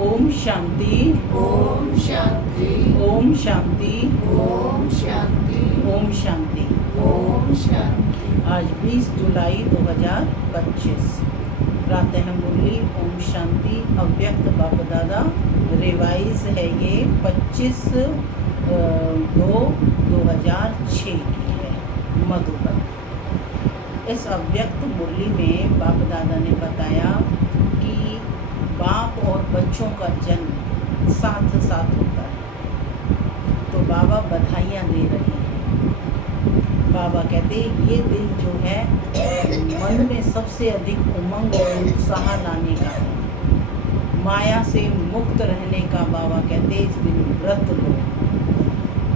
ओम शांति। ओम शांति। ओम शांति। ओम शांति। ओम शांति। ओम शांति। आज 20 जुलाई 2025 प्रातः मुरली ओम शांति अव्यक्त बाप दादा रिवाइज है। ये 25/2/2006 की है मधुबन। इस अव्यक्त मुरली में बाप दादा ने बताया कि बाप और बच्चों का जन्म साथ साथ होता है। तो बाबा बधाइयाँ दे रहे हैं। बाबा कहते ये दिन जो है मन में सबसे अधिक उमंग और उत्साह लाने का है। माया से मुक्त रहने का बाबा कहते इस दिन व्रत लो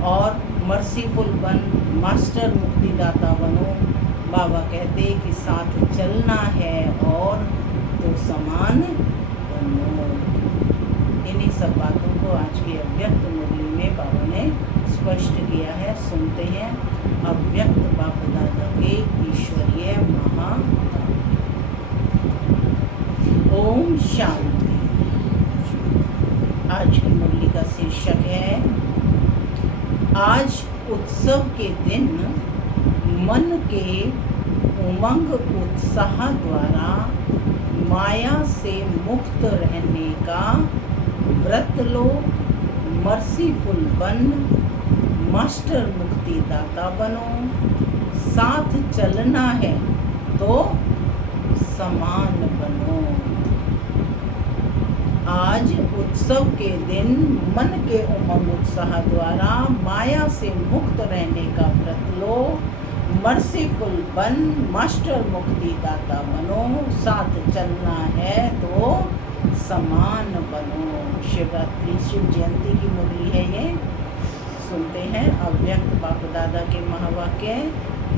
और मर्सीफुल बन, मास्टर मुक्तिदाता बनो। बाबा कहते कि साथ चलना है और तो समान बनो। इन्हीं सब बातों को आज की अव्यक्त मुरली में बाबा ने स्पष्ट किया है। सुनते हैं अव्यक्त बाप दादा के ईश्वरीय महावाक्य। ओम शांति। आज की मुरली का शीर्षक है आज उत्सव के दिन मन के उमंग उत्साह द्वारा माया से मुक्त रहने का व्रत लो, मर्सीफुल बन, मास्टर मुक्तिदाता बनो। साथ चलना है तो समान बनो। आज उत्सव के दिन मन के उमंग उत्साह द्वारा माया से मुक्त रहने का व्रत लो, मर्सीफुल बन, मास्टर मुक्तिदाता बनो। साथ चलना है तो समान बनो। शिवरात्रि शिव जयंती की मुरली है ये। सुनते हैं अव्यक्त बाप दादा के महावाक्य।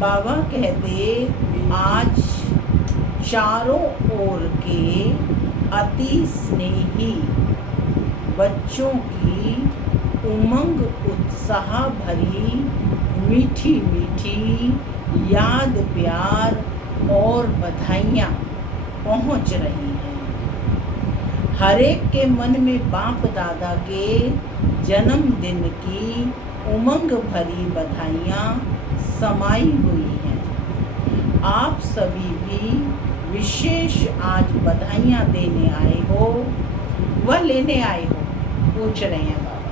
बाबा कहते आज चारों ओर के अति स्नेही बच्चों की उमंग उत्साह भरी मीठी मीठी याद प्यार और बधाइयाँ पहुँच रही हैं। हर एक के मन में बाप दादा के जन्मदिन की उमंग भरी बधाइयाँ समाई हुई हैं। आप सभी भी विशेष आज बधाइयाँ देने आए हो व लेने आए हो। पूछ रहे हैं बाबा,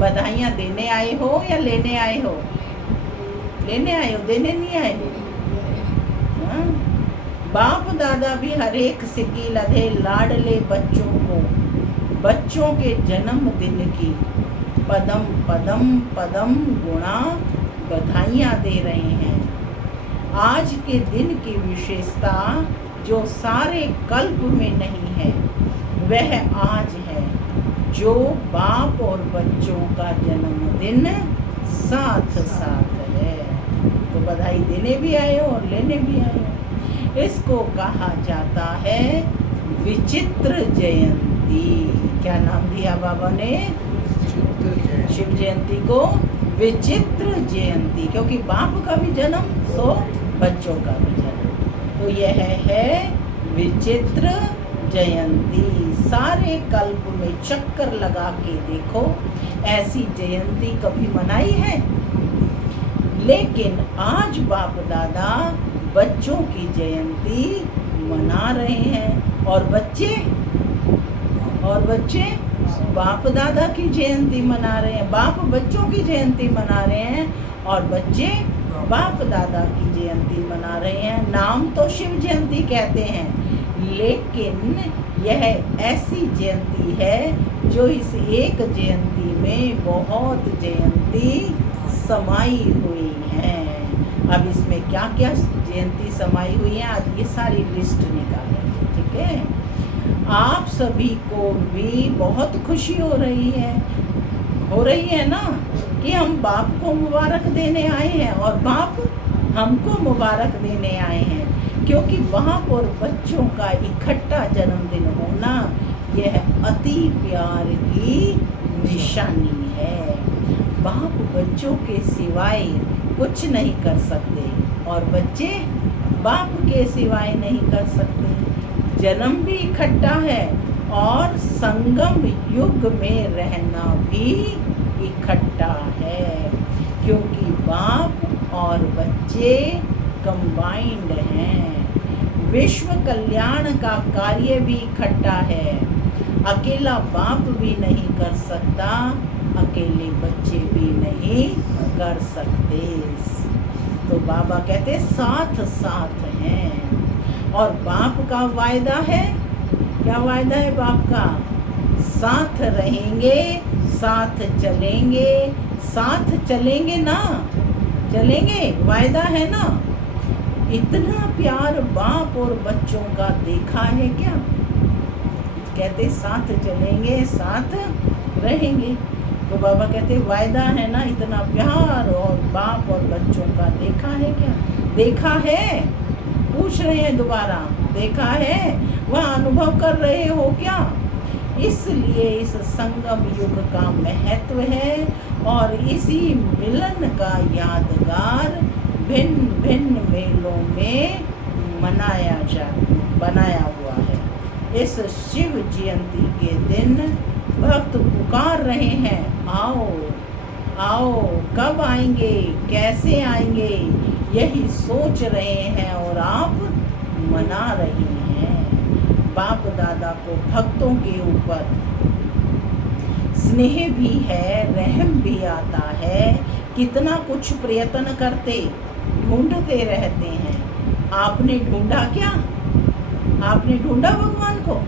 बधाइयाँ देने आए हो या लेने आए हो? लेने आए हो, देने नहीं आए हो। हाँ? बाप दादा भी हर एक सिक्की लधे लाडले बच्चों को बच्चों के जन्मदिन की पदम पदम पदम गुणा बधाइयाँ दे रहे हैं। आज के दिन की विशेषता जो सारे कल्प में नहीं है वह आज है, जो बाप और बच्चों का जन्मदिन साथ साथ है। तो बधाई देने भी आए हो और लेने भी आए हो। इसको कहा जाता है विचित्र जयंती। क्या नाम दिया बाबा ने? शिव जयंती को विचित्र जयंती, क्योंकि बाप का भी जन्म सो बच्चों का भी जन्म। तो यह है विचित्र जयंती। सारे कल्प में चक्कर लगा के देखो ऐसी जयंती कभी मनाई है? लेकिन आज बाप दादा बच्चों की जयंती मना रहे हैं और बच्चे बाप दादा की जयंती मना रहे हैं। बाप बच्चों की जयंती मना रहे हैं और बच्चे बाप दादा की जयंती मना रहे हैं। नाम तो शिव जयंती कहते हैं, लेकिन यह ऐसी जयंती है जो इस एक जयंती में बहुत जयंती समाई हुई है। अब इसमें क्या क्या जयंती समाई हुई है आज ये सारी लिस्ट निकालेंगे, ठीक है। आप सभी को भी बहुत खुशी हो रही है ना कि हम बाप को मुबारक देने आए हैं और बाप हमको मुबारक देने आए हैं, क्योंकि बाप और बच्चों का इकट्ठा जन्मदिन होना यह अति प्यार की निशानी है। बाप बच्चों के सिवाय कुछ नहीं कर सकते और बच्चे बाप के सिवाय नहीं कर सकते। जन्म भी इकट्ठा है और संगम युग में रहना भी इकट्ठा है, क्योंकि बाप और बच्चे कंबाइंड हैं। विश्व कल्याण का कार्य भी इकट्ठा है। अकेला बाप भी नहीं कर सकता, अकेले बच्चे भी नहीं कर सकते। तो बाबा कहते साथ साथ हैं। और बाप का वायदा है, क्या वायदा है बाप का? साथ रहेंगे, साथ चलेंगे, साथ चलेंगे ना, चलेंगे, वायदा है ना। इतना प्यार बाप और बच्चों का देखा है क्या? कहते साथ चलेंगे, साथ रहेंगे। तो बाबा कहते वायदा है ना, इतना प्यार और बाप और बच्चों का देखा है क्या? देखा है? पूछ रहे हैं दोबारा, देखा है? वह अनुभव कर रहे हो क्या? इसलिए इस संगम युग का महत्व है और इसी मिलन का यादगार भिन्न भिन्न मेलों में बनाया हुआ है। इस शिव जयंती के दिन भक्त पुकार रहे हैं, आओ आओ, कब आएंगे, कैसे आएंगे, यही सोच रहे हैं और आप मना रही हैं। बाप दादा को भक्तों के ऊपर स्नेह भी है, रहम भी आता है। कितना कुछ प्रयत्न करते, ढूंढते रहते हैं। आपने ढूंढा क्या? आपने ढूंढा भगवान को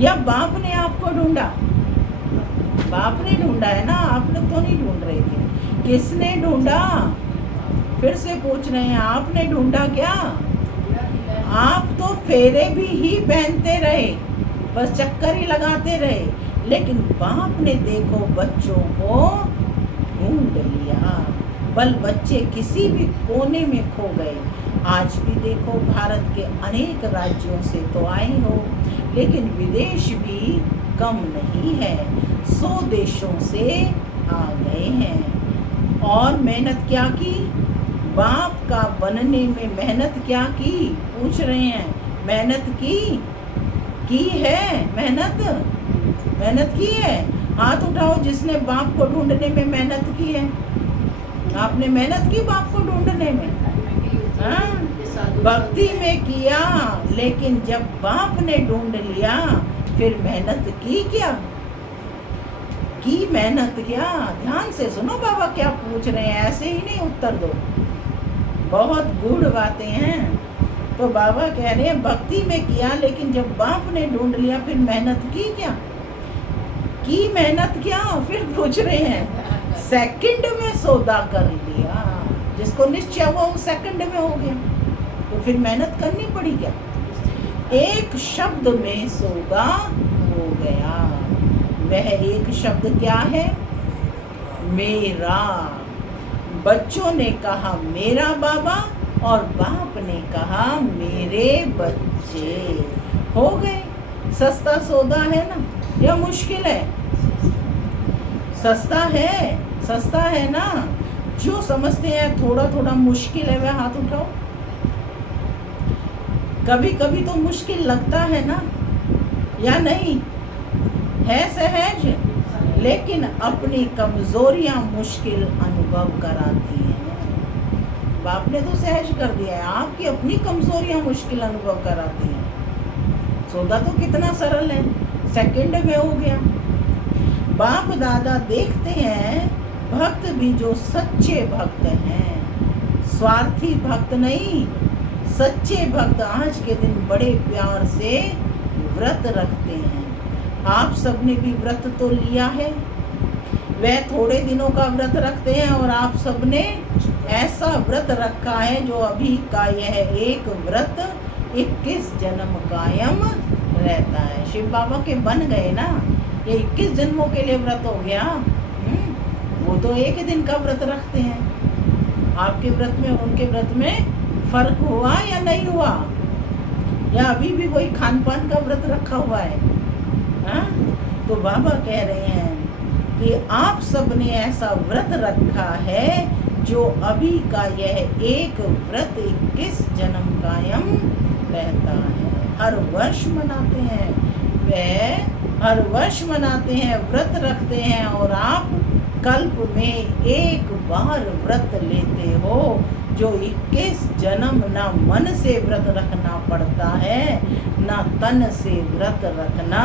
या बाप ने आपको ढूंढा? बाप ने ढूंढा है ना, आप लोग तो नहीं ढूंढ रहे थे। किसने ढूंढा? फिर से पूछ रहे हैं, आपने ढूंढा क्या? आप तो फेरे भी ही पहनते रहे, बस चक्कर ही लगाते रहे, लेकिन बाप ने देखो बच्चों को ढूंढ लिया। बल बच्चे किसी भी कोने में खो गए। आज भी देखो भारत के अनेक राज्यों से तो आए हो, लेकिन विदेश भी कम नहीं है। 100 देशों से आ गए हैं और मेहनत क्या की? बाप का बनने में मेहनत क्या की? पूछ रहे हैं, मेहनत की है? मेहनत की है? हाथ उठाओ जिसने बाप को ढूंढने में मेहनत की है। आपने मेहनत की बाप को ढूंढने में? हाँ, भक्ति में किया, लेकिन जब बाप ने ढूंढ लिया फिर मेहनत की क्या? की मेहनत क्या? ध्यान से सुनो बाबा क्या पूछ रहे हैं, ऐसे ही नहीं उत्तर दो, बहुत गूढ़ बातें हैं। तो बाबा कह रहे हैं भक्ति में किया, लेकिन जब बाप ने ढूंढ लिया फिर मेहनत की क्या? की मेहनत क्या? फिर पूछ रहे हैं, सेकंड में सौदा कर लिया। जिसको निश्चय हुआ वो सेकंड में हो गया, तो फिर मेहनत करनी पड़ी क्या? एक शब्द में सौदा हो गया। वह एक शब्द क्या है? मेरा। बच्चों ने कहा मेरा बाबा और बाप ने कहा मेरे बच्चे। हो गए। सस्ता सौदा है ना, या मुश्किल है? सस्ता है ना। जो समझते हैं थोड़ा थोड़ा मुश्किल है वह हाथ उठाओ। कभी कभी तो मुश्किल लगता है ना, या नहीं? है सहज, लेकिन अपनी कमजोरियां मुश्किल अनुभव कराती हैं। बाप ने तो सहज कर दिया है, आपकी अपनी कमजोरियां मुश्किल अनुभव कराती हैं। सौदा तो कितना सरल है, सेकंड में हो गया। बाप दादा देखते हैं भक्त भी जो सच्चे भक्त हैं, स्वार्थी भक्त नहीं, सच्चे भक्त आज के दिन बड़े प्यार से व्रत रखते हैं। आप सबने भी व्रत तो लिया है, वह थोड़े दिनों का व्रत रखते हैं और आप सबने ऐसा व्रत रखा है जो अभी का यह एक व्रत 21 जन्म कायम रहता है। शिव बाबा के बन गए ना, ये 21 जन्मों के लिए व्रत हो गया। वो तो एक दिन का व्रत रखते हैं। आपके व्रत में उनके व्रत में फर्क हुआ या नहीं हुआ? या अभी भी वही खान पान का व्रत रखा हुआ है? हाँ? तो बाबा कह रहे हैं कि आप सबने ऐसा व्रत रखा है जो अभी का यह एक व्रत 21 जन्म कायम रहता है। हर वर्ष मनाते हैं, वह हर वर्ष मनाते हैं, व्रत रखते हैं, और आप कल्प में एक बार व्रत लेते हो, जो 21 जन्म ना मन से व्रत रखना पड़ता है, ना तन से व्रत रखना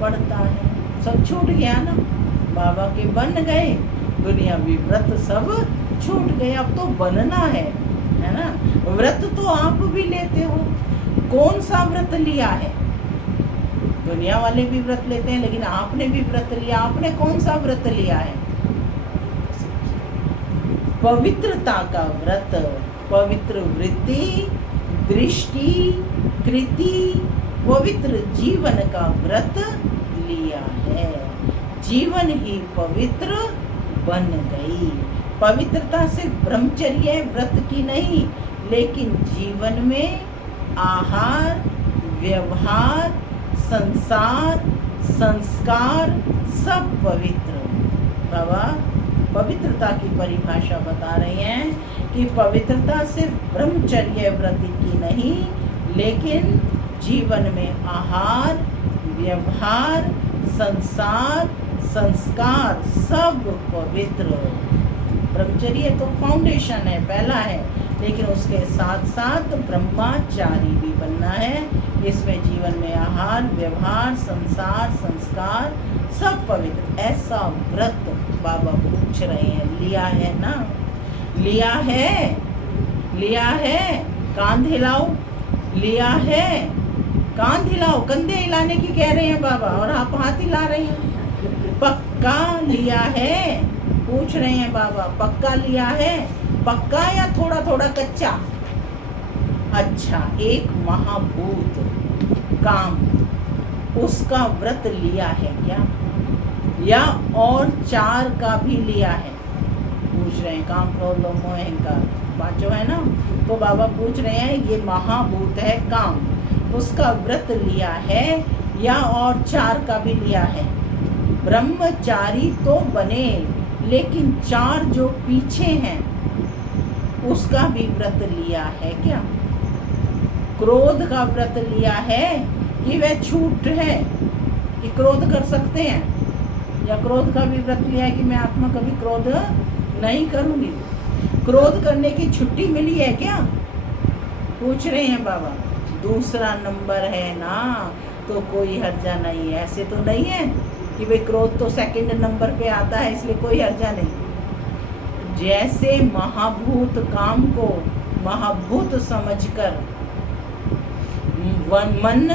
पड़ता है। सब छूट गया ना, बाबा के बन गए, दुनियावी व्रत सब छूट गए। अब तो बनना है ना। व्रत तो आप भी लेते हो, कौन सा व्रत लिया है? दुनिया वाले भी व्रत लेते हैं, लेकिन आपने भी व्रत लिया। आपने कौन सा व्रत लिया है? पवित्रता का व्रत, पवित्र वृत्ति, दृष्टि, कृति, पवित्र जीवन का व्रत लिया है। जीवन ही पवित्र बन गई। पवित्रता सिर्फ ब्रह्मचर्य व्रत की नहीं, लेकिन जीवन में आहार, व्यवहार, संसार, संस्कार सब पवित्र। बाबा पवित्रता की परिभाषा बता रहे हैं कि पवित्रता सिर्फ ब्रह्मचर्य व्रत की नहीं, लेकिन जीवन में आहार, व्यवहार, संसार, संस्कार सब पवित्र। ब्रह्मचर्य तो फाउंडेशन है, पहला है, लेकिन उसके साथ साथ ब्रह्मचारी भी बनना है। इसमें जीवन में आहार, व्यवहार, संसार, संस्कार सब पवित्र। ऐसा व्रत बाबा पूछ रहे हैं, लिया है ना? लिया है, लिया है। कान हिलाओ, लिया है। कान हिलाओ, कंधे हिलाने की कह रहे हैं बाबा, और आप हाथ हिला रहे हैं। पक्का लिया है, पूछ रहे हैं बाबा, पक्का लिया है? पक्का या थोड़ा थोड़ा कच्चा? अच्छा, एक महाभूत काम, उसका व्रत लिया है क्या? या और 4 का भी लिया है? पूछ रहे हैं। काम, क्रोध, लोभ, मोह, अहंकार, पांचों है ना। तो बाबा पूछ रहे हैं, ये महाभूत है काम, उसका व्रत लिया है या और 4 का भी लिया है? ब्रह्मचारी तो बने, लेकिन 4 जो पीछे हैं उसका भी व्रत लिया है क्या? क्रोध का व्रत लिया है कि वह छूट है कि क्रोध कर सकते हैं? या क्रोध का भी व्रत लिया है कि मैं आत्मा कभी क्रोध नहीं करूंगी? क्रोध करने की छुट्टी मिली है क्या? पूछ रहे हैं बाबा। दूसरा नंबर है ना, तो कोई हर्जा नहीं है। ऐसे तो नहीं है कि भाई क्रोध तो सेकंड नंबर पे आता है, इसलिए कोई हर्जा नहीं। जैसे महाभूत काम को महाभूत समझकर मन,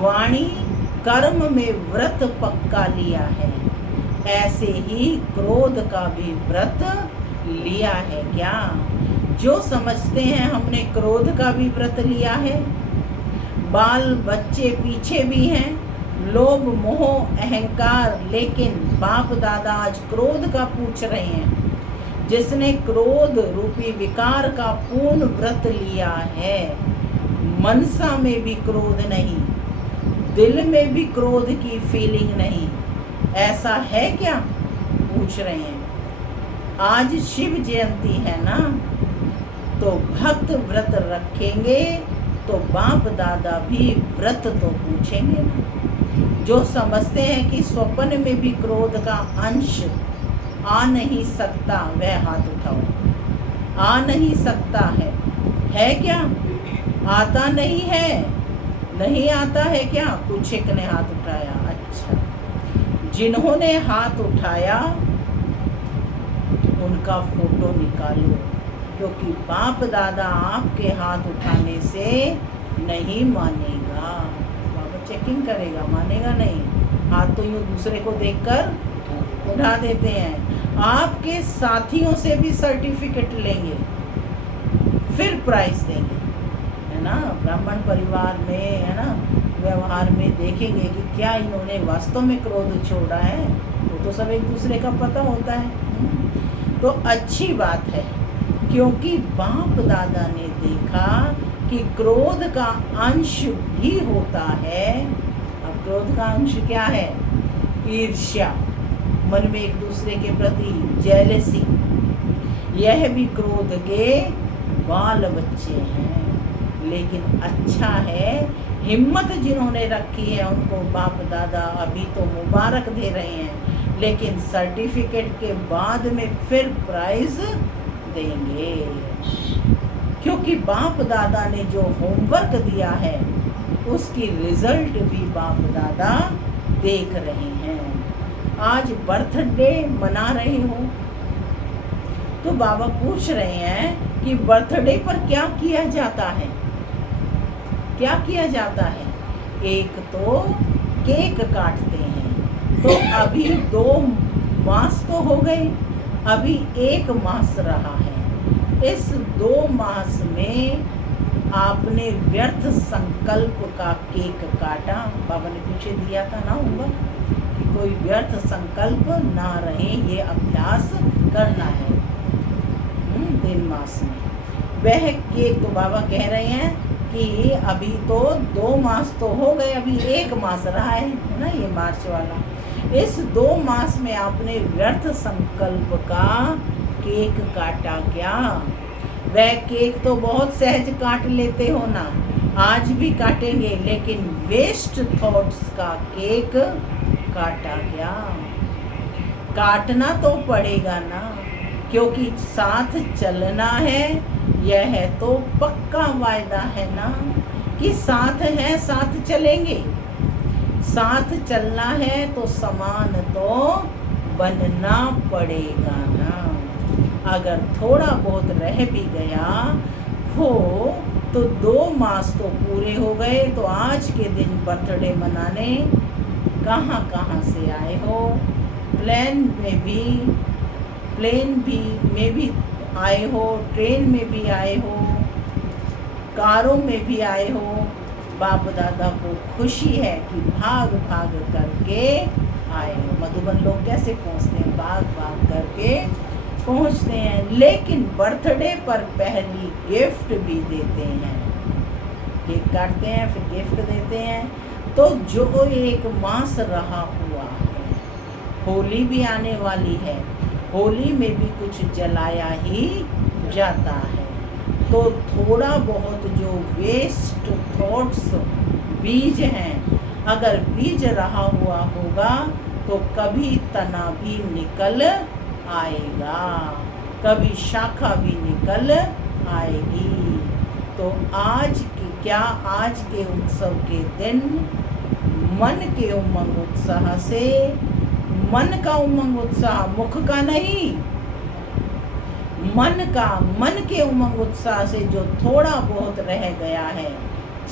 वाणी, कर्म में व्रत पक्का लिया है, ऐसे ही क्रोध का भी व्रत लिया है क्या? जो समझते हैं हमने क्रोध का भी व्रत लिया है। बाल बच्चे पीछे भी हैं, लोभ, मोह, अहंकार, लेकिन बाप दादा आज क्रोध का पूछ रहे हैं। जिसने क्रोध रूपी विकार का पूर्ण व्रत लिया है, मनसा में भी क्रोध नहीं, दिल में भी क्रोध की फीलिंग नहीं, ऐसा है क्या? पूछ रहे हैं। आज शिव जयंती है ना, तो भक्त व्रत रखेंगे तो बाप दादा भी व्रत तो पूछेंगे ना। जो समझते हैं कि स्वप्न में भी क्रोध का अंश आ नहीं सकता, वह हाथ उठाओ। आ नहीं सकता है क्या? आता नहीं है? नहीं आता है क्या? कुछ एक ने हाथ उठाया। अच्छा, जिन्होंने हाथ उठाया उनका फोटो निकालो, क्योंकि बाप दादा आपके हाथ उठाने से नहीं मानेगा। बाबा चेकिंग करेगा, मानेगा नहीं। हाथ तो यूँ दूसरे को देखकर उठा देते हैं। आपके साथियों से भी सर्टिफिकेट लेंगे, फिर प्राइज देंगे, है ना। ब्राह्मण परिवार में, है ना, व्यवहार में देखेंगे कि क्या इन्होंने वास्तव में क्रोध छोड़ा है। वो तो सब एक दूसरे का पता होता है। तो अच्छी बात है, क्योंकि बाप दादा ने देखा कि क्रोध का अंश भी होता है। अब क्रोध का अंश क्या है? ईर्ष्या, मन में एक दूसरे के प्रति जेलसी, यह भी क्रोध के बाल बच्चे हैं। लेकिन अच्छा है, हिम्मत जिन्होंने रखी है उनको बाप दादा अभी तो मुबारक दे रहे हैं, लेकिन सर्टिफिकेट के बाद में फिर प्राइज देंगे, क्योंकि बाप दादा ने जो होमवर्क दिया है उसकी रिजल्ट भी बाप दादा देख रहे हैं। आज बर्थडे मना रहे हो तो बाबा पूछ रहे हैं कि बर्थडे पर क्या किया जाता है, क्या किया जाता है। एक तो केक काटते हैं, तो अभी 2 मास तो हो गए, अभी 1 मास रहा है। इस 2 मास में आपने व्यर्थ संकल्प का केक काटा, बाबा ने पीछे दिया था ना होगा कि कोई व्यर्थ संकल्प ना रहे, ये अभ्यास करना है 3 मास में। वह केक तो बाबा कह रहे हैं कि अभी तो 2 मास तो हो गए, अभी 1 मास रहा है ना, ये मार्च वाला। इस 2 मास में आपने व्यर्थ संकल्प का केक काटा क्या? वह केक तो बहुत सहज काट लेते हो ना, आज भी काटेंगे, लेकिन वेस्ट थॉट्स का केक काटा क्या? काटना तो पड़ेगा ना, क्योंकि साथ चलना है, यह तो पक्का वायदा है ना कि साथ है, साथ चलेंगे। साथ चलना है तो समान तो बनना पड़ेगा ना। अगर थोड़ा बहुत रह भी गया हो तो 2 मास तो पूरे हो गए, तो आज के दिन बर्थडे मनाने कहाँ कहाँ से आए हो? प्लेन में भी आए हो, ट्रेन में भी आए हो, कारों में भी आए हो। बाप दादा को खुशी है कि भाग भाग करके आए हो। मधुबन लोग कैसे पहुँचते हैं? भाग भाग करके पहुँचते हैं, लेकिन बर्थडे पर पहली गिफ्ट भी देते हैं। केक काटते हैं, फिर गिफ्ट देते हैं। तो जो 1 मास रहा हुआ है, होली भी आने वाली है, होली में भी कुछ जलाया ही जाता है। तो थोड़ा बहुत जो वेस्ट थॉट्स बीज हैं, अगर बीज रहा हुआ होगा तो कभी तना भी निकल आएगा, कभी शाखा भी निकल आएगी। तो आज के उत्सव के दिन मन के उमंग उत्साह से, मन का उमंग उत्साह, मुख का नहीं, मन के उमंग उत्साह से जो थोड़ा बहुत रह गया है,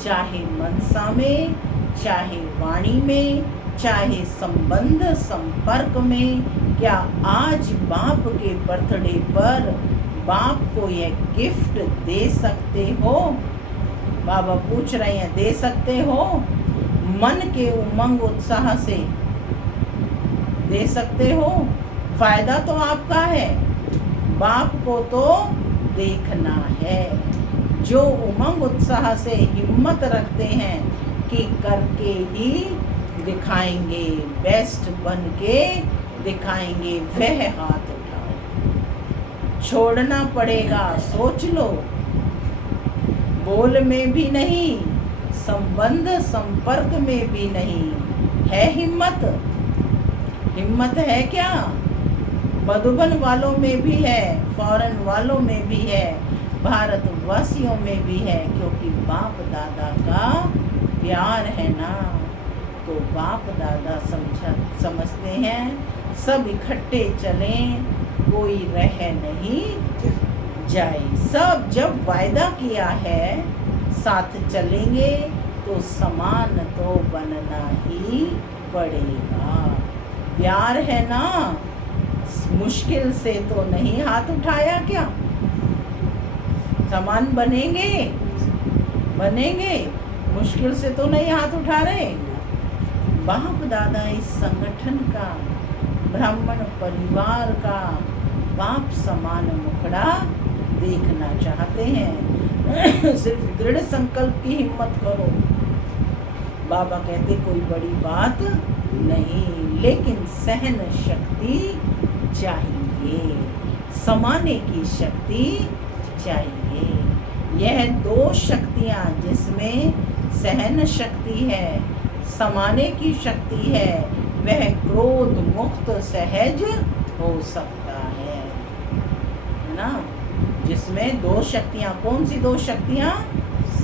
चाहे मनसा में, चाहे वाणी में, चाहे संबंध संपर्क में, क्या आज बाप के बर्थडे पर बाप को यह गिफ्ट दे सकते हो? बाबा पूछ रहे हैं, दे सकते हो? मन के उमंग उत्साह से दे सकते हो? फायदा तो आपका है, बाप को तो देखना है। जो उमंग उत्साह से हिम्मत रखते हैं कि करके ही दिखाएंगे, बेस्ट बन के दिखाएंगे, वह हाथ उठाओ। छोड़ना पड़ेगा, सोच लो, बोल में भी नहीं, संबंध संपर्क में भी नहीं। है हिम्मत? हिम्मत है क्या? मधुबन वालों में भी है, फॉरेन वालों में भी है, भारतवासियों में भी है, क्योंकि बाप दादा का प्यार है ना। तो बाप दादा समझते हैं सब इकट्ठे चलें, कोई रह नहीं जाए। सब जब वायदा किया है साथ चलेंगे तो समान तो बनना ही पड़ेगा। प्यार है ना, मुश्किल से तो नहीं हाथ उठाया क्या? समान बनेंगे, मुश्किल से तो नहीं हाथ उठा रहे। बाप दादा इस संगठन का, ब्राह्मण परिवार का बाप समान मुखड़ा देखना चाहते हैं। सिर्फ दृढ़ संकल्प की हिम्मत करो। बाबा कहते कोई बड़ी बात नहीं, लेकिन सहन शक्ति चाहिए, समाने की शक्ति चाहिए। यह 2 शक्तियाँ जिसमें सहन शक्ति है, समाने की शक्ति है, वह क्रोध मुक्त सहज हो सकता है ना। जिसमें दो शक्तियाँ, कौन सी दो शक्तियाँ?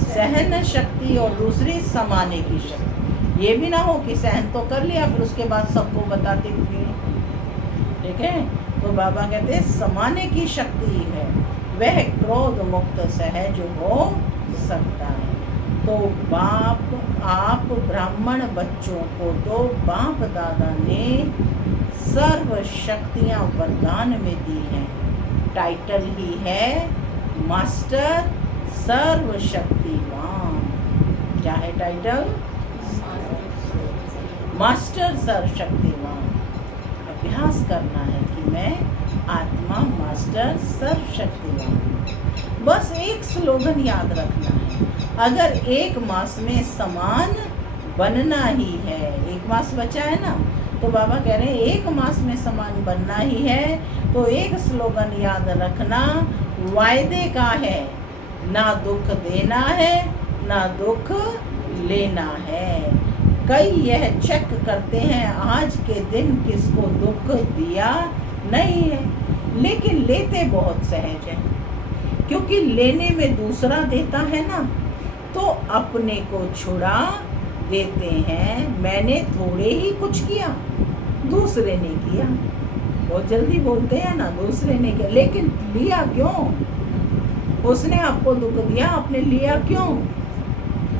सहन शक्ति और दूसरी समाने की शक्ति। ये भी ना हो कि सहन तो कर लिया फिर उसके बाद सबको बताते हुए, ठीक है। तो बाबा कहते हैं समाने की शक्ति है, वह क्रोध मुक्त सहज हो सकता है। तो आप ब्राह्मण बच्चों को तो बाप दादा ने सर्व शक्तियाँ वरदान में दी हैं। टाइटल ही है मास्टर सर्वशक्तिवान। क्या है टाइटल? मास्टर सर्वशक्तिवान। अभ्यास करना है कि मैं आत्मा मास्टर सर्वशक्तिवान। बस एक स्लोगन याद रखना है, अगर एक मास में समान बनना ही है, एक मास बचा है ना, तो बाबा कह रहे हैं एक मास में समान बनना ही है, तो एक स्लोगन याद रखना, वायदे का है, ना दुख देना है ना दुख लेना है। कई यह चेक करते हैं आज के दिन किसको दुख दिया नहीं है, लेकिन लेते बहुत सहज है, क्योंकि लेने में दूसरा देता है ना, तो अपने को छुड़ा देते हैं। मैंने थोड़े ही कुछ किया, दूसरे ने किया। बहुत जल्दी बोलते हैं ना, दूसरे ने किया, लेकिन लिया क्यों? उसने आपको दुख दिया, आपने लिया क्यों?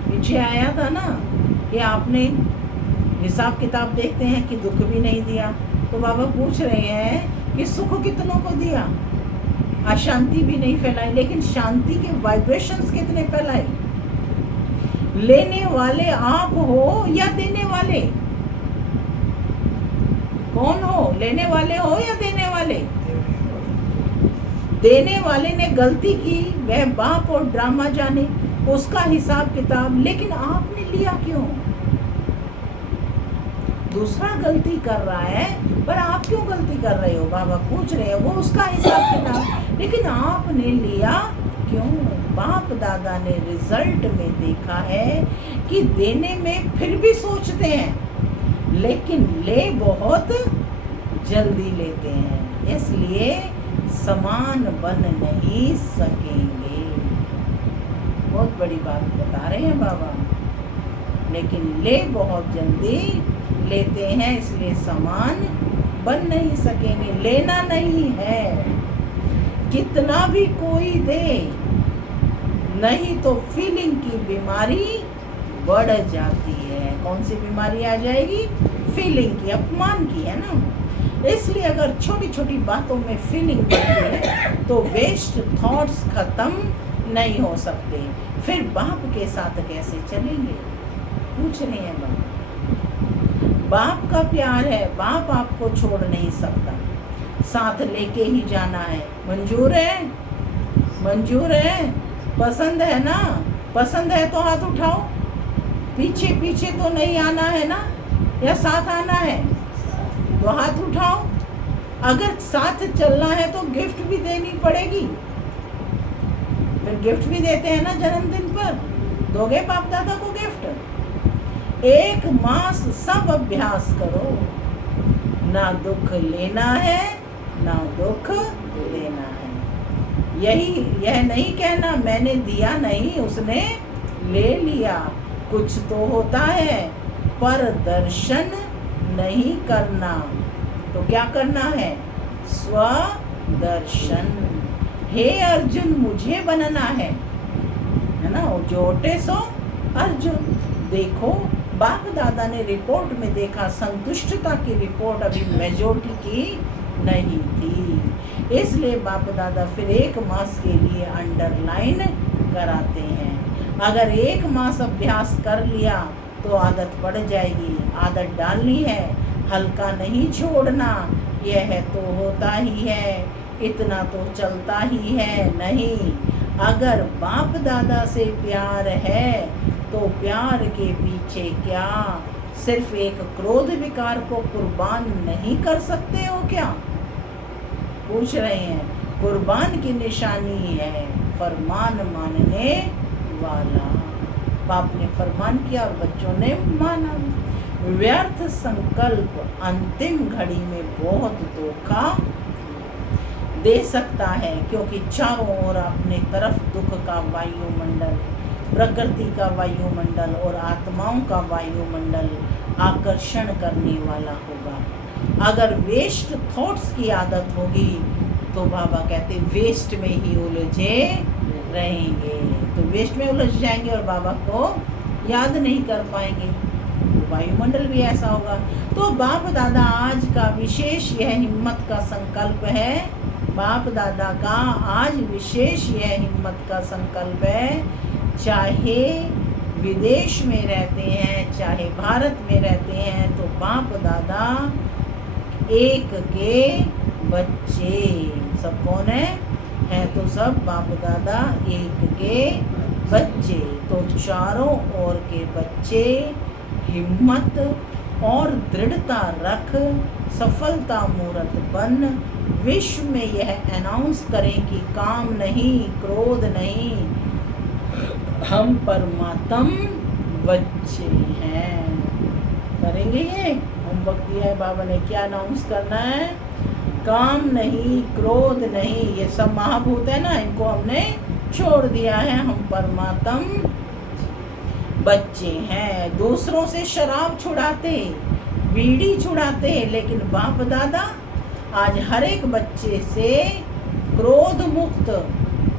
पीछे आया था ना कि आपने हिसाब किताब देखते हैं कि दुख भी नहीं दिया। तो बाबा पूछ रहे हैं कि सुख कितनों को दिया, अशांति भी नहीं फैलाई, लेकिन शांति के वाइब्रेशंस कितने फैलाए? लेने वाले आप हो या देने वाले? कौन हो? लेने वाले हो या देने वाले? देने वाले ने गलती की, वह बाप और ड्रामा जाने, उसका हिसाब किताब, लेकिन आपने लिया क्यों? दूसरा गलती कर रहा है, पर आप क्यों गलती कर रहे हो? बाबा पूछ रहे हैं, वो उसका हिसाब किताब, लेकिन आपने लिया क्यों? बाप दादा ने रिजल्ट में देखा है कि देने में फिर भी सोचते हैं, लेकिन ले बहुत जल्दी लेते हैं, इसलिए समान बन नहीं सकेंगे। बहुत बड़ी बात बता रहे हैं बाबा, लेकिन ले बहुत जल्दी लेते हैं, इसलिए समान बन नहीं सकेंगे। लेना नहीं है, कितना भी कोई दे, नहीं तो फीलिंग की बीमारी बढ़ जाती है। कौन सी बीमारी आ जाएगी? फीलिंग की, अपमान की, है ना। इसलिए अगर छोटी छोटी बातों में फीलिंग बढ़ती है तो वेस्ट थॉट्स खत्म नहीं हो सकते। फिर बाप के साथ कैसे चलेंगे? पूछ रहे हैं बाप। बाप का प्यार है, बाप आपको छोड़ नहीं सकता, साथ लेके ही जाना है। मंजूर है? मंजूर है? पसंद है ना? पसंद है तो हाथ उठाओ। पीछे पीछे तो नहीं आना है ना, या साथ आना है? तो हाथ उठाओ। अगर साथ चलना है तो गिफ्ट भी देनी पड़ेगी। फिर गिफ्ट भी देते हैं ना जन्मदिन पर, दोगे बाप दादा को गिफ्ट। एक मास सब अभ्यास करो, ना दुख लेना है ना दुख देना है। यह नहीं कहना मैंने दिया नहीं, उसने ले लिया। कुछ तो होता है, पर दर्शन नहीं करना। तो क्या करना है? स्वदर्शन। हे अर्जुन, मुझे बनना है ना, जोटे सो अर्जुन। देखो बाप दादा ने रिपोर्ट में देखा, संतुष्टता की रिपोर्ट अभी मेजॉरिटी की नहीं थी, इसलिए बाप दादा फिर एक मास के लिए अंडरलाइन कराते हैं। अगर एक मास अभ्यास कर लिया तो आदत पड़ जाएगी। आदत डालनी है, हल्का नहीं छोड़ना। यह तो होता ही है, इतना तो चलता ही है नहीं। अगर बाप दादा से प्यार है तो प्यार के पीछे क्या सिर्फ एक क्रोध विकार को कुर्बान नहीं कर सकते हो क्या? पूछ रहे हैं। कुर्बान की निशानी है फरमान मानने वाला। बाप ने फरमान किया और बच्चों ने माना। व्यर्थ संकल्प अंतिम घड़ी में बहुत धोखा दे सकता है, क्योंकि चारों ओर अपने तरफ दुख का वायुमंडल, प्रकृति का वायुमंडल और आत्माओं का वायुमंडल आकर्षण करने वाला होगा। अगर वेस्ट थॉट्स की आदत होगी तो बाबा कहते वेस्ट में ही उलझे रहेंगे, तो वेस्ट में उलझ जाएंगे और बाबा को याद नहीं कर पाएंगे। वायुमंडल भी ऐसा होगा। तो बाप दादा आज का विशेष यह हिम्मत का संकल्प है, बाप दादा का आज विशेष यह हिम्मत का संकल्प है, चाहे विदेश में रहते हैं चाहे भारत में रहते हैं, तो बाप दादा एक के बच्चे, सब कौन है तो सब बाप दादा एक के बच्चे। तो चारों ओर के बच्चे हिम्मत और दृढ़ता रख सफलता मूर्त बन विश्व में यह अनाउंस करें कि काम नहीं, क्रोध नहीं, हम परमात्म बच्चे हैं। करेंगे ये होमवर्क दिया है बाबा ने, क्या अनाउंस करना है? काम नहीं, क्रोध नहीं, ये सब महाभूत है ना, इनको हमने छोड़ दिया है, हम परमात्म बच्चे हैं। दूसरों से शराब छुड़ाते, बीड़ी छुड़ाते, लेकिन बाप दादा आज हर एक बच्चे से क्रोध मुक्त,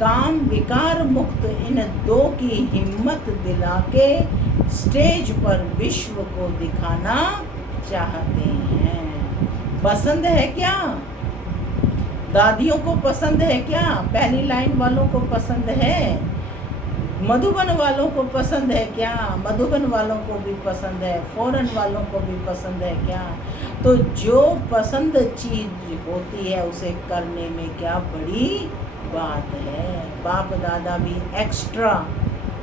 काम विकार मुक्त इन दो की हिम्मत दिला के स्टेज पर विश्व को दिखाना चाहते हैं। पसंद है क्या? दादियों को पसंद है क्या? पहली लाइन वालों को पसंद है? मधुबन वालों को पसंद है क्या? मधुबन वालों को भी पसंद है, फॉरेन वालों को भी पसंद है क्या? तो जो पसंद चीज होती है उसे करने में क्या बड़ी बात है। बाप दादा भी एक्स्ट्रा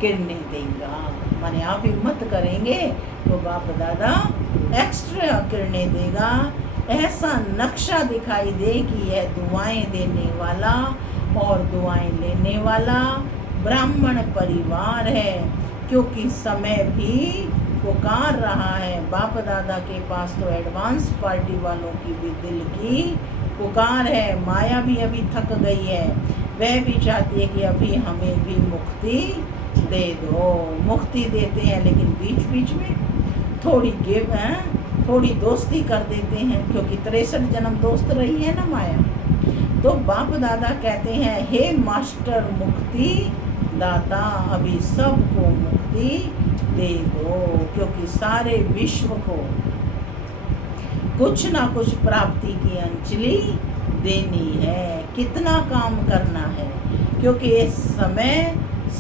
किरणें देगा, माने आप हिम्मत करेंगे तो बाप दादा एक्स्ट्रा किरणें देगा। ऐसा नक्शा दिखाई दे कि यह दुआएं देने वाला और दुआएं लेने वाला ब्राह्मण परिवार है, क्योंकि समय भी पुकार रहा है। बाप दादा के पास तो एडवांस पार्टी वालों की भी दिल की पुकार है। माया भी अभी थक गई है, वह भी चाहती है कि अभी हमें भी मुक्ति दे दो। मुक्ति देते हैं लेकिन बीच बीच में थोड़ी थोड़ी दोस्ती कर देते हैं, क्योंकि 63 जन्म दोस्त रही है ना माया। तो बाप दादा कहते हैं, हे मास्टर मुक्ति दाता, अभी सबको मुक्ति दे दो, क्योंकि सारे विश्व को कुछ ना कुछ प्राप्ति की अंजलि देनी है। कितना काम करना है, क्योंकि इस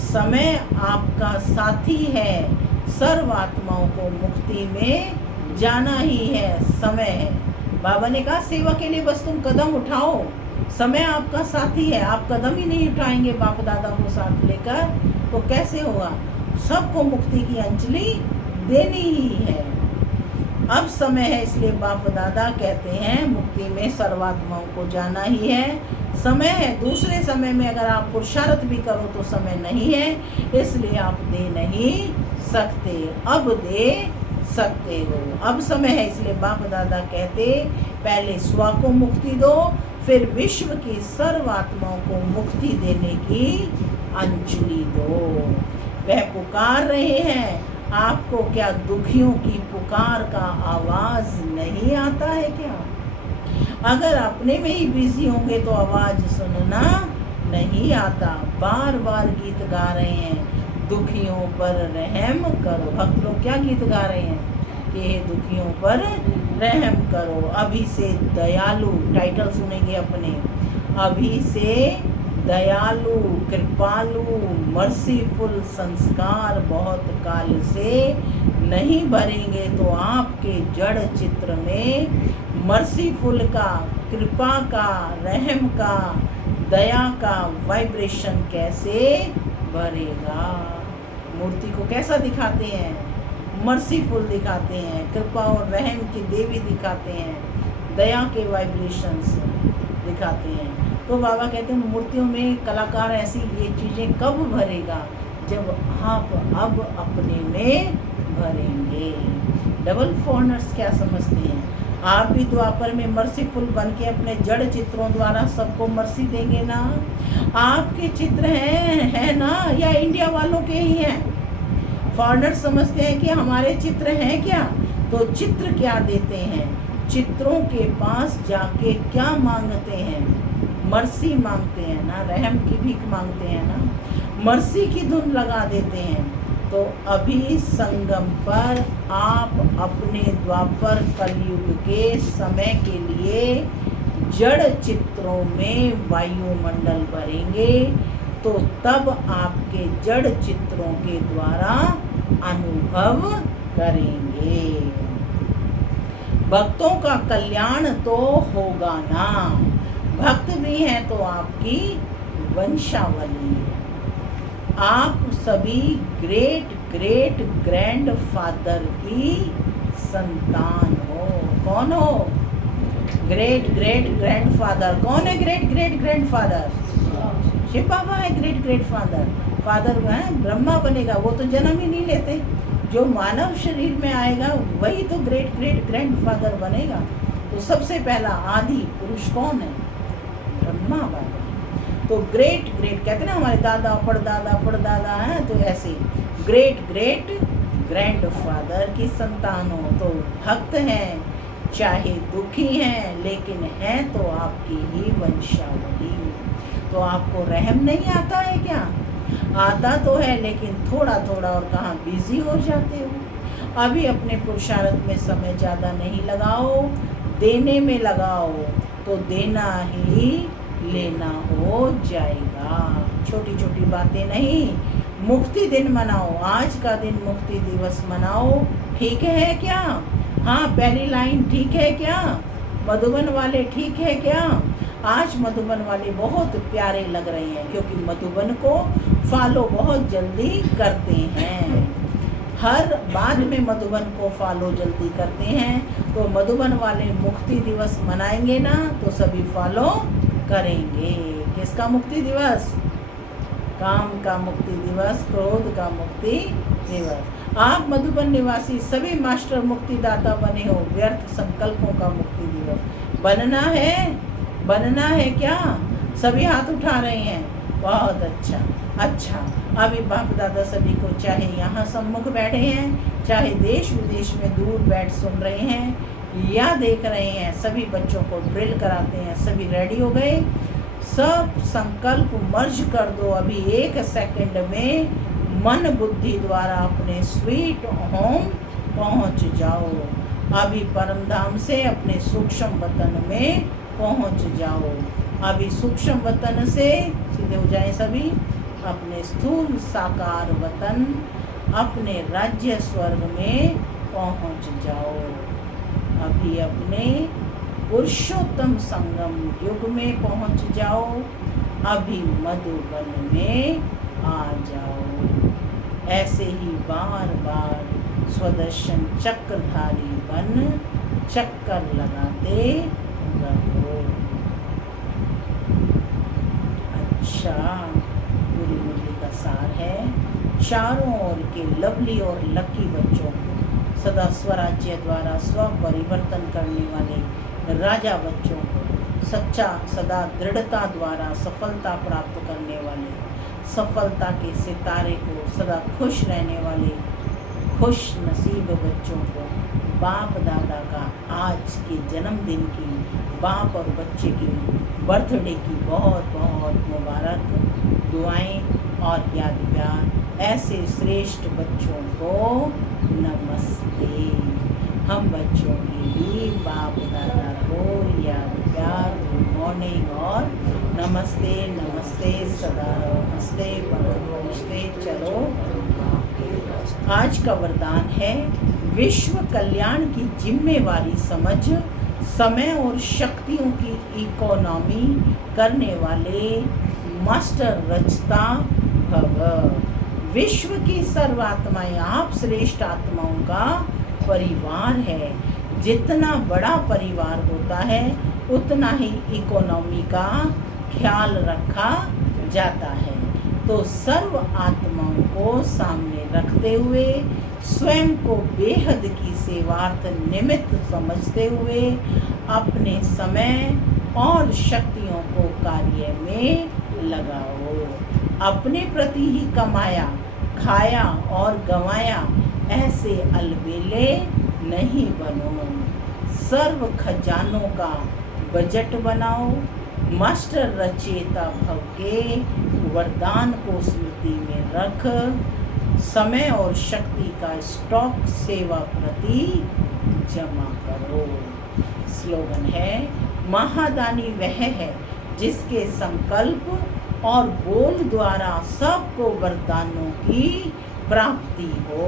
समय आपका साथी है। सर्व आत्माओं को मुक्ति में जाना ही है, समय है। बाबा ने कहा सेवा के लिए बस तुम कदम उठाओ, समय आपका साथी है। आप कदम ही नहीं उठाएंगे बाप दादा को साथ लेकर तो कैसे होगा? सबको मुक्ति की अंजलि देनी ही है। अब समय है, इसलिए बाप दादा कहते हैं मुक्ति में सर्वात्माओं को जाना ही है। समय है, दूसरे समय में अगर आप पुरुषार्थ भी करो तो समय नहीं है, इसलिए आप दे नहीं सकते, अब दे सकते हो। अब समय है, इसलिए बाप दादा कहते पहले स्व को मुक्ति दो, फिर विश्व की सर्व आत्माओं को मुक्ति देने की अंजलि दो। वह पुकार रहे हैं आपको, क्या दुखियों की पुकार का आवाज नहीं आता है क्या? अगर अपने में ही बिजी होंगे तो आवाज सुनना नहीं आता। बार बार गीत गा रहे हैं, दुखियों पर रहम करो। भक्त लोग क्या गीत गा रहे हैं कि हे दुखियों पर रहम करो। अभी से दयालु, टाइटल सुनेंगे अपने, अभी से दयालु, कृपालु, मर्सीफुल संस्कार बहुत काल से नहीं भरेंगे तो आपके जड़ चित्र में मर्सीफुल का, कृपा का, रहम का, दया का वाइब्रेशन कैसे भरेगा? मूर्ति को कैसा दिखाते हैं? मर्सीफुल दिखाते हैं, कृपा और रहम की देवी दिखाते हैं, दया के वाइब्रेशंस दिखाते हैं। तो बाबा कहते हैं मूर्तियों में कलाकार ऐसी ये चीज़ें कब भरेगा जब आप अब अपने में भरेंगे। डबल फॉरनर्स क्या समझते हैं? आप भी द्वापर में मर्सीफुल बन के अपने जड़ चित्रों द्वारा सबको मर्सी देंगे ना? आपके चित्र हैं ना, या इंडिया वालों के ही हैं? फॉरनर समझते हैं कि हमारे चित्र हैं क्या? तो चित्र क्या देते हैं? चित्रों के पास जाके क्या मांगते हैं? मर्सी मांगते हैं ना, रहम की भीख मांगते हैं ना, मर्सी की धुन लगा देते हैं। तो अभी संगम पर आप अपने द्वापर कलयुग के समय के लिए जड़ चित्रों में वायुमंडल भरेंगे, तो तब आपके जड़ चित्रों के द्वारा अनुभव करेंगे। भक्तों का कल्याण तो होगा ना। भक्त भी हैं तो आपकी वंशावली है। आप सभी ग्रेट ग्रेट ग्रैंड फादर की संतान हो। कौन हो? Great great grand father. कौन है great great grand father? Shiv Baba है ग्रेट ग्रेट फादर। फादर है ब्रह्मा बनेगा, वो तो जन्म ही नहीं लेते। जो मानव शरीर में आएगा वही तो ग्रेट ग्रेट ग्रैंड फादर बनेगा। तो सबसे पहला आदि पुरुष कौन है? ब्रह्मा बाबा। तो ग्रेट ग्रेट कहते हैं ना, हमारे दादा पड़दादा है, तो ऐसे ग्रेट ग्रेट ग्रैंड फादर की संतान हो। तो भक्त हैं, चाहे दुखी हैं, लेकिन हैं तो आपकी ही वंशावली। तो आपको रहम नहीं आता है क्या? आता तो है, लेकिन थोड़ा थोड़ा, और कहाँ बिजी हो जाते हो। अभी अपने पुरुषार्थ में समय ज़्यादा नहीं लगाओ, देने में लगाओ, तो देना ही लेना हो जाएगा। छोटी छोटी बातें नहीं, मुक्ति दिन मनाओ। आज का दिन मुक्ति दिवस मनाओ। ठीक है क्या? हाँ, पहली लाइन ठीक है क्या? मधुबन वाले ठीक है क्या? आज मधुबन वाले बहुत प्यारे लग रहे हैं, क्योंकि मधुबन को फॉलो बहुत जल्दी करते हैं। हर बात में मधुबन को फॉलो जल्दी करते हैं। तो मधुबन वाले मुक्ति दिवस मनाएंगे ना, तो सभी फॉलो करेंगे। किसका मुक्ति दिवस? काम का मुक्ति दिवस, क्रोध का मुक्ति दिवस। आप मधुबन निवासी सभी मास्टर मुक्तिदाता बने हो। व्यर्थ संकल्पों का मुक्ति दिवस बनना है। बनना है क्या? सभी हाथ उठा रहे हैं। बहुत अच्छा। अभी बाप दादा सभी को, चाहे यहाँ सम्मुख बैठे हैं, चाहे देश विदेश में दूर बैठ सुन रहे हैं या देख रहे हैं, सभी बच्चों को ड्रिल कराते हैं। सभी रेडी हो गए? सब संकल्प मर्ज कर दो। अभी 1 सेकंड में मन बुद्धि द्वारा अपने स्वीट होम पहुँच जाओ। अभी परम धाम से अपने सूक्ष्म वतन में पहुँच जाओ। अभी सूक्ष्म वतन से सीधे हो जाएं सभी अपने स्थूल साकार वतन, अपने राज्य स्वर्ग में पहुँच जाओ। अभी अपने पुरुषोत्तम संगम युग में पहुँच जाओ। अभी मधुबन में आ जाओ। ऐसे ही बार बार स्वदर्शन चक्रधारी बन चक्कर लगाते रहो। अच्छा, पूरी मुरली का सार है, चारों ओर के लवली और लकी बच्चों को, सदा स्वराज्य द्वारा स्व परिवर्तन करने वाले राजा बच्चों को, सच्चा सदा दृढ़ता द्वारा सफलता प्राप्त करने वाले, सफलता के सितारे को, सदा खुश रहने वाले खुश नसीब बच्चों को, बाप दादा का आज के जन्मदिन की, बाप और बच्चे की बर्थडे की बहुत बहुत मुबारक दुआएं और याद प्यार। ऐसे श्रेष्ठ बच्चों को नमस्ते। हम बच्चों की भी बाप दादा को याद प्यार, गुड मॉर्निंग और नमस्ते। नमस्ते, सदा नमस्ते, नमस्ते। चलो, आज का वरदान है विश्व कल्याण की जिम्मेवारी समझ, समय और शक्तियों की इकोनॉमी करने वाले मास्टर रचता भव। विश्व की सर्वात्माएं आप श्रेष्ठ आत्माओं का परिवार है। जितना बड़ा परिवार होता है उतना ही इकोनॉमी का ख्याल रखा जाता है। तो सर्व आत्माओं को सामने रखते हुए स्वयं को बेहद की सेवार्थ निमित्त समझते हुए अपने समय और शक्तियों को कार्य में लगाओ। अपने प्रति ही कमाया, खाया और गंवाया ऐसे अलबेले नहीं बनो। सर्व खजानों का बजट बनाओ। मास्टर रचेता भव के वरदान को स्मृति में रख समय और शक्ति का स्टॉक सेवा प्रति जमा करो। स्लोगन है, महादानी वह है जिसके संकल्प और बोल द्वारा सबको वरदानों की प्राप्ति हो।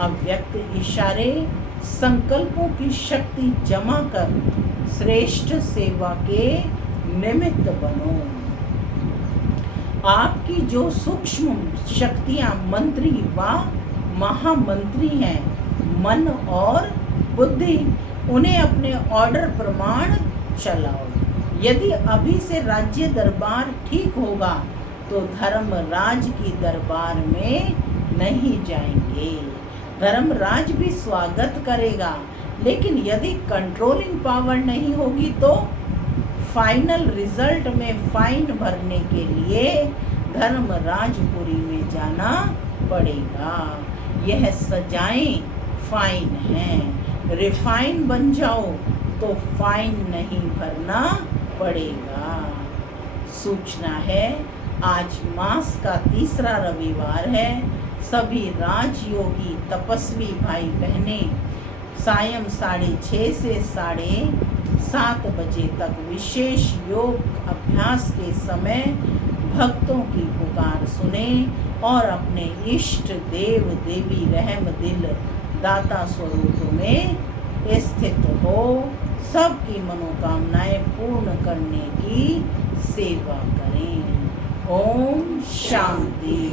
अव्यक्त इशारे संकल्पों की शक्ति जमा कर श्रेष्ठ सेवा के निमित्त बनो। आपकी जो सूक्ष्म शक्तियां मंत्री व महामंत्री हैं, मन और बुद्धि, उन्हें अपने ऑर्डर प्रमाण चलाओ। यदि अभी से राज्य दरबार ठीक होगा तो धर्मराज की दरबार में नहीं जाएंगे। धर्मराज भी स्वागत करेगा, लेकिन यदि कंट्रोलिंग पावर नहीं होगी तो फाइनल रिजल्ट में फाइन भरने के लिए धर्मराजपुरी में जाना पड़ेगा। यह सजाएं फाइन हैं। रिफाइन बन जाओ तो फाइन नहीं भरना पड़ेगा। सूचना है, आज मास का तीसरा रविवार है। सभी राजयोगी तपस्वी भाई बहनें सायं 6:30 से 7:30 बजे तक विशेष योग अभ्यास के समय भक्तों की पुकार सुने और अपने इष्ट देव देवी रहम दिल दाता स्वरूप में स्थित हो सबकी मनोकामनाएं पूर्ण करने की सेवा करें। ओम शांति।